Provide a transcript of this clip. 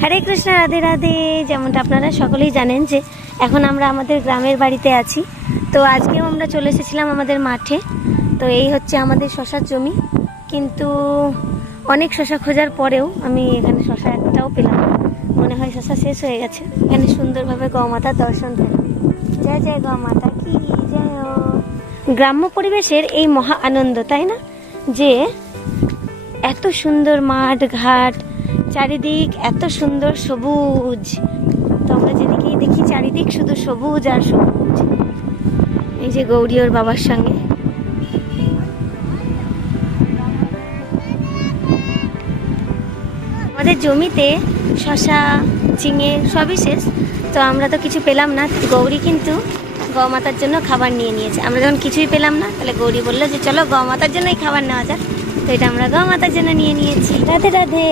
হরে কৃষ্ণ, রাধে রাধে। যেমনটা আপনারা সকলেই জানেন যে এখন আমরা আমাদের গ্রামের বাড়িতে আছি। তো আজকেও আমরা চলে এসেছিলাম আমাদের মাঠে। তো এই হচ্ছে আমাদের শশার জমি, কিন্তু অনেক শশা খোঁজার পরেও আমি এখানে শশা একটাও পেলাম না। মনে হয় শশা শেষ হয়ে গেছে। এখানে সুন্দরভাবে গৌমাতার দর্শন পেলাম। জয় জয় গৌমাতা কি জয়। গ্রাম্য পরিবেশের এই মহা আনন্দ, তাই না? যে এত সুন্দর মাঠ ঘাট, চারিদিক এত সুন্দর সবুজ। তো আমরা যেদিকেই দেখি চারিদিক শুধু সবুজ আর সবুজ। এই যে গৌরী ওর বাবার সঙ্গে। আমাদের জমিতে শশা ঝিঙে সবই শেষ। তো আমরা তো কিছু পেলাম না। গৌরী কিন্তু গৌমাতার জন্য খাবার নিয়ে নিয়েছে। আমরা যখন কিছুই পেলাম না, তাহলে গৌরী বললো যে চলো গৌমাতার জন্যই খাবার নেওয়া যাক। তো এটা আমরা গৌমাতার জন্য নিয়ে নিয়েছি। রাধে রাধে।